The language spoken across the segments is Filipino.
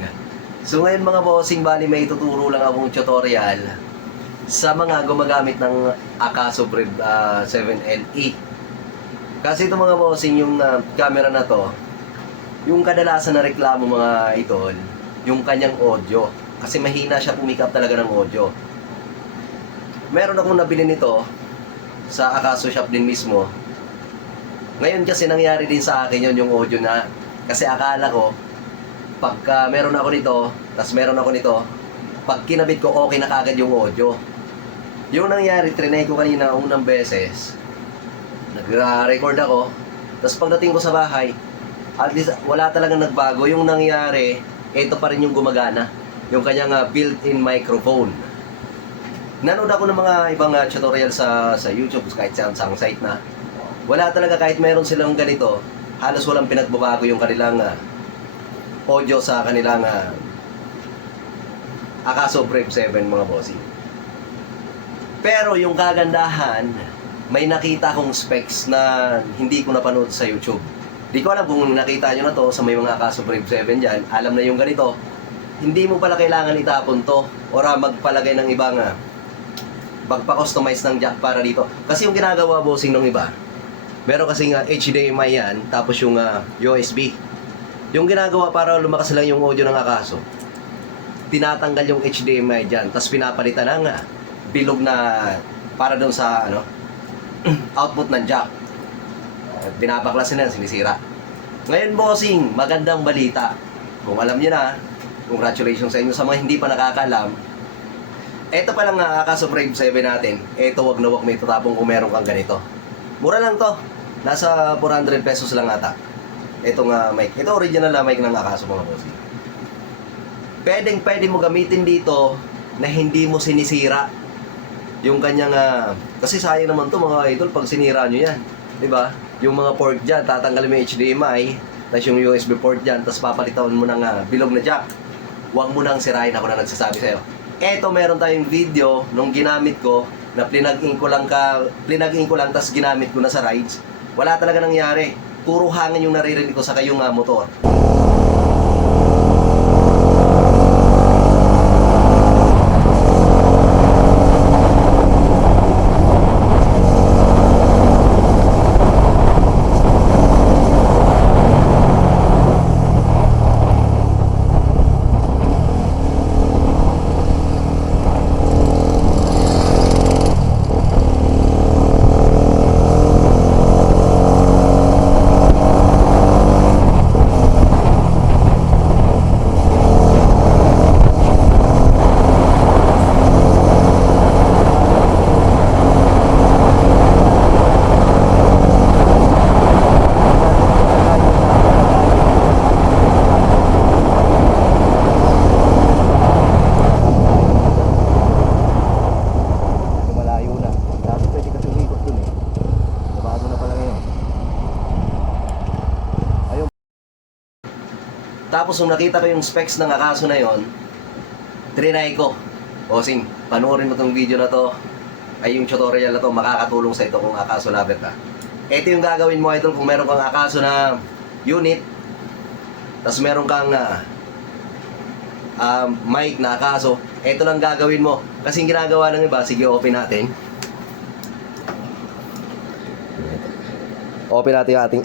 vlog. So ngayon mga bossing, bali may tuturo lang akong tutorial sa mga gumagamit ng Akaso Brave 7LE. Kasi ito mga bossing, yung camera na to, yung kadalasan na reklamo mga idol, yung kanyang audio. Kasi mahina siya pumikap talaga ng audio. Meron akong nabili nito sa Akaso shop din mismo. Ngayon kasi nangyari din sa akin yun, yung audio na. Kasi akala ko, pagka meron ako nito, tas meron ako nito, pag kinabit ko, okay na kagad yung audio. Yung nangyari, trinay ko kanina unang beses, nag-record ako, tas pagdating ko sa bahay, at least wala talagang nagbago. Yung nangyari, ito pa rin yung gumagana, yung kanyang built-in microphone. Nanood ako ng mga ibang tutorial sa YouTube, kahit sa site na. Wala talaga, kahit meron silang ganito, halos walang pinagbabago yung kanilang audio sa kanilang Akaso Brave 7 mga bossing. Pero yung kagandahan, may nakita akong specs na hindi ko napanood sa YouTube. Di ko alam kung nakita nyo na to sa may mga Akaso Brave 7 dyan, alam na yung ganito. Hindi mo pala kailangan itapon to or magpalagay ng ibang magpa-customize ng jack para dito. Kasi yung ginagawa bossing ng iba, meron kasing HDMI yan, tapos yung USB. Yung ginagawa para lumakas lang yung audio ng Akaso, tinatanggal yung HDMI dyan, tapos pinapalitan ng bilog na para doon sa output ng jack. Binabaklasin na, sinisira. Ngayon bossing, magandang balita. Kung alam niyo na, congratulations sa inyo. Sa mga hindi pa nakakaalam, eto pa lang Akaso Brave 7 natin. Eto, wag na wag may tatapong kung meron kang ganito. Mura lang to. Nasa 400 pesos lang ata. Itong mic. Ito original na mic ng Akaso mga bossing. Pwede mo gamitin dito na hindi mo sinisira yung kanyang kasi sayang naman to mga idol pag sinira nyo yan, di ba? Yung mga port dyan, tatanggalin mo yung HDMI, tapos yung USB port dyan, tapos papalitan mo ng bilog na jack. Huwag mo nang sirain, ako na nagsasabi sa'yo. Eto, meron tayong video nung ginamit ko na plinag-in ko lang tapos ginamit ko na sa rides. Wala talaga nangyari, puro hangin yung naririnig ko sa kayong motor. Tapos nung nakita ko yung specs ng Akaso na yon, trinay ko. Bossing, panoorin mo tong video na to, ay yung tutorial na to, makakatulong sa ito kung Akaso lover ka. Ito yung gagawin mo idol kung meron kang Akaso na unit, tapos meron kang mic na Akaso, ito lang gagawin mo. Kasi yung ginagawa ng iba, sige open natin. Open natin yung ating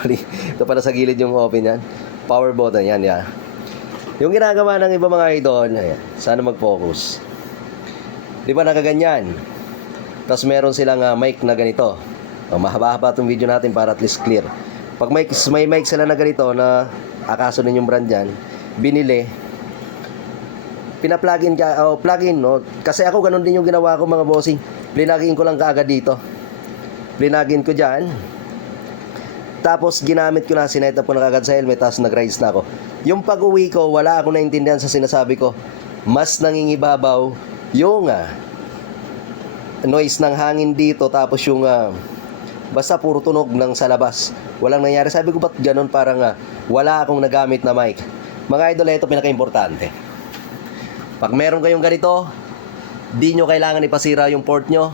ito pala sa gilid yung open yan. Power button yan, yan. Yung ginagawa ng iba mga idol, ayan, sana mag-focus. Di ba nakaganyan? Tapos meron silang mic na ganito. Mahaba-haba itong video natin para at least clear. Pag may mic sila na ganito na Akaso din yung brand yan, binili, pina-plug-in ka, plug-in, no? Kasi ako ganun din yung ginawa ko mga bossing. Plug-in ko lang kaagad dito. Plug-in ko dyan. Tapos ginamit ko na, sinet up ko na kagad sa helmet, tapos nag-rides na ako. Yung pag-uwi ko, wala ako naintindihan sa sinasabi ko. Mas nangingibabaw yung noise ng hangin dito, tapos yung basta puro tunog ng sa labas. Walang nangyari. Sabi ko, ba't ganun? Parang wala akong nagamit na mic. Mga idol, ito pinaka-importante. Pag meron kayong ganito, di nyo kailangan ipasira yung port nyo.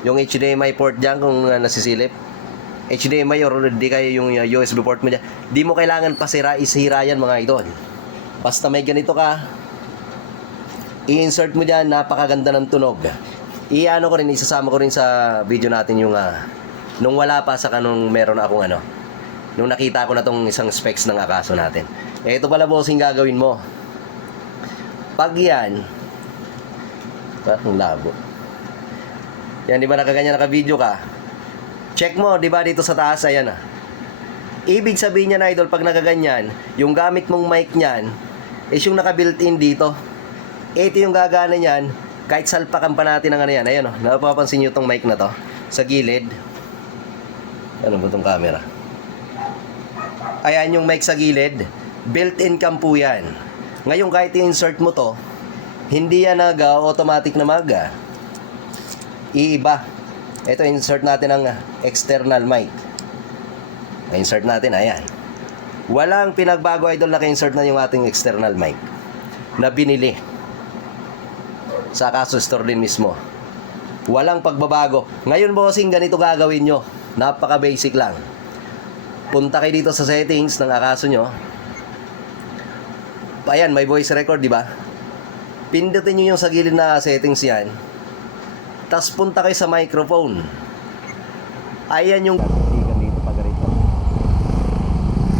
Yung HDMI port dyan kung nasisilip. HDMI or di kaya yung USB port mo dyan, di mo kailangan isira yan mga idol. Basta may ganito ka, i-insert mo dyan, napakaganda ng tunog. I-ano ko rin, isasama ko rin sa video natin yung nung wala pa sa kanong meron akong nung nakita ko na tong isang specs ng Akaso natin. Ito pala bossing gagawin mo. Pag yan, parang labo. Yan, di ba nakaganyan naka-video ka? Check mo, di ba dito sa taas, ayan Ibig sabihin niya na idol, pag nakaganyan, yung gamit mong mic niyan is yung naka-built-in dito. Ito yung gagana niyan, kahit salpakan pa natin ang yan. Ayan napapansin niyo tong mic na to sa gilid. Ano ba tong camera? Ayan yung mic sa gilid, built-in cam po yan. Ngayon kahit i-insert mo to, hindi yan automatic na iiba. Ito, insert natin ang external mic. Insert natin, ayan. Walang pinagbago idol, naka-insert na yung ating external mic na binili sa Akaso Store din mismo. Walang pagbabago. Ngayon bossing, ganito gagawin nyo. Napaka basic lang. Punta kayo dito sa settings ng Akaso nyo. Ayan, may voice record, di ba? Pindutin nyo yung sa gilid na settings yan. Tapos punta kayo sa microphone. Ayan yung dito pag ganito.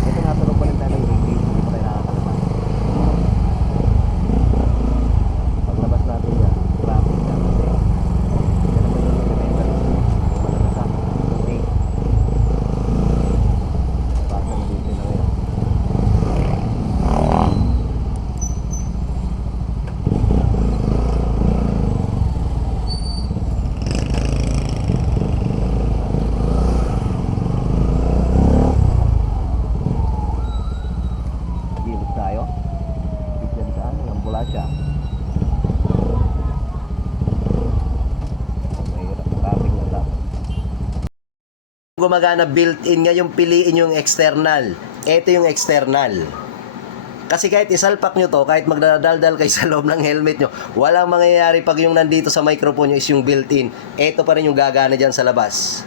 Ito nga tulog pa rin tayo ng radio. Hindi pa tayo nakakalabas. Paglabas natin yan, traffic na kasi. Yan naman yung elementary. Malagasa. Okay. Basta na dito na ngayon. Gumagana built-in nga yung piliin yung external. Ito yung external. Kasi kahit isalpak nyo to, kahit magdadaldal kayo sa loob ng helmet nyo, walang mangyayari pag yung nandito sa microphone nyo is yung built-in. Ito pa rin yung gagana dyan sa labas.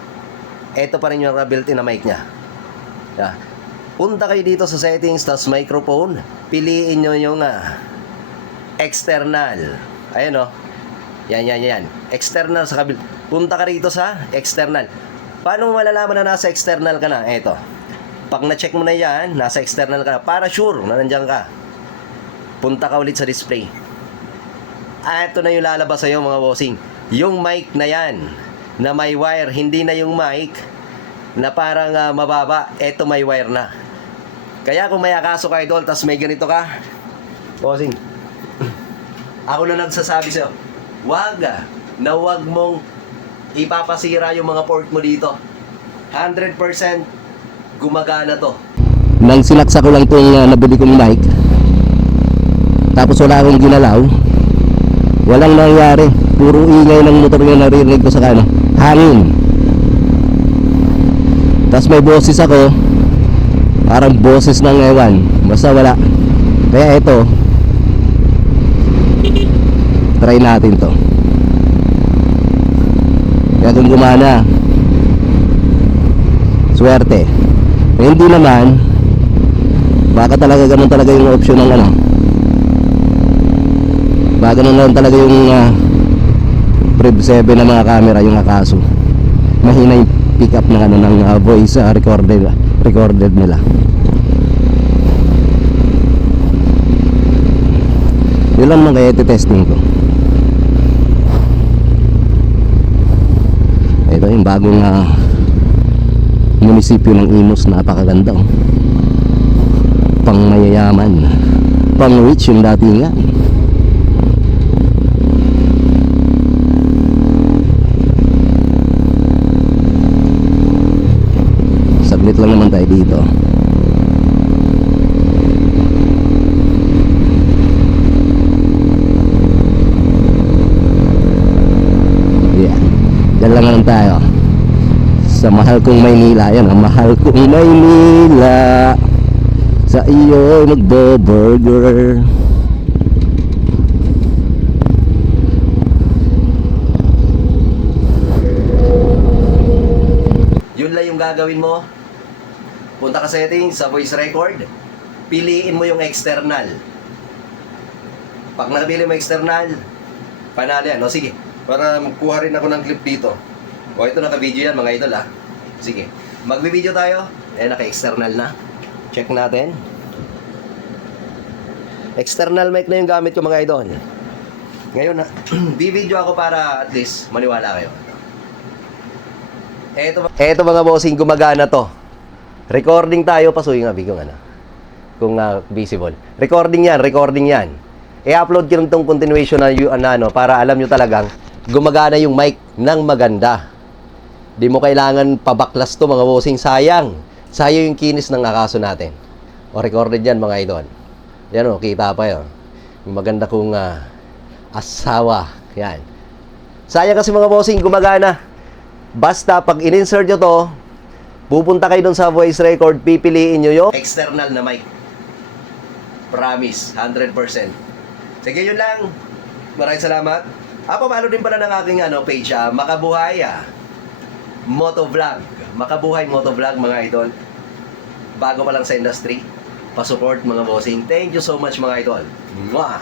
Ito pa rin yung built-in na mic nya. Yeah. Punta kayo dito sa settings, tas microphone, piliin nyo yung external. Ayan Yan. External sa kabil. Punta ka rito sa external. Paano mo malalaman na nasa external ka na? Eto. Pag na-check mo na yan, nasa external ka na. Para sure na nandiyan ka. Punta ka ulit sa display. Ito na yung lalabas sa'yo mga bossing. Yung mic na yan, na may wire. Hindi na yung mic na parang mababa. Ito may wire na. Kaya kung may Akaso ka idol, tas may ganito ka, bossing, ako na nagsasabi sa'yo, wag mong ipapasira yung mga port mo dito. 100% gumagana to. Nang sinaksa ko lang itong nabili kong mic, tapos wala akong ginalaw, walang nangyari. Puro ingay ng motor yung naririnig ko sa hangin. Tapos may boses ako, parang boses ng ewan, basta wala. Kaya ito, try natin to. Kaya kung gumana, swerte. Eh, hindi naman, baka talaga ganun talaga yung option ng baka ganun lang talaga yung Prev 7 na mga camera, yung Akaso. Mahina yung pick up ng ng voice recorded nila. Yun lang kaya iti-testing ko. Ito yung bagong munisipyo ng Imus, napakaganda pang mayayaman, pang rich yung datingan. Saglit lang naman tayo dito. Diyan lang naman tayo sa mahal kong Maynila. Yan ang mahal kong Maynila, sa iyo nagbo-burger. Yun lang yung gagawin mo? Punta ka sa settings, sa voice record. Piliin mo yung external. Pag napili mo external, panalo yan. O sige, para magkuha rin ako ng clip dito. O ito naka-video yan mga idol ha. Sige, magbi-video tayo. Naka-external na. Check natin. External mic na yung gamit ko mga idol. Ngayon na, bi-video ako para at least maniwala kayo. Eto mga bossing, gumagana to. Recording tayo, pasuyo nga bigong kung visible. Recording yan. I-upload ko itong continuation na para alam nyo talagang gumagana yung mic ng maganda. Di mo kailangan pabaklas to mga bossing, sayang yung kinis ng Akaso natin. O recorded yan mga idol. Yan o, kita pa yun. Yung maganda kong asawa. Yan. Sayang kasi mga bossing, gumagana. Basta pag in-insert nyo to, pupunta kayo dun sa voice record, pipiliin nyo yung external na mic. Promise, 100%. Sige, yun lang. Maraming salamat. Pamalo din pala ng aking page, Makabuhay Motovlog. Makabuhay Motovlog mga idol. Bago pa lang sa industry. Pa-support mga bossing. Thank you so much mga idol. Mwah!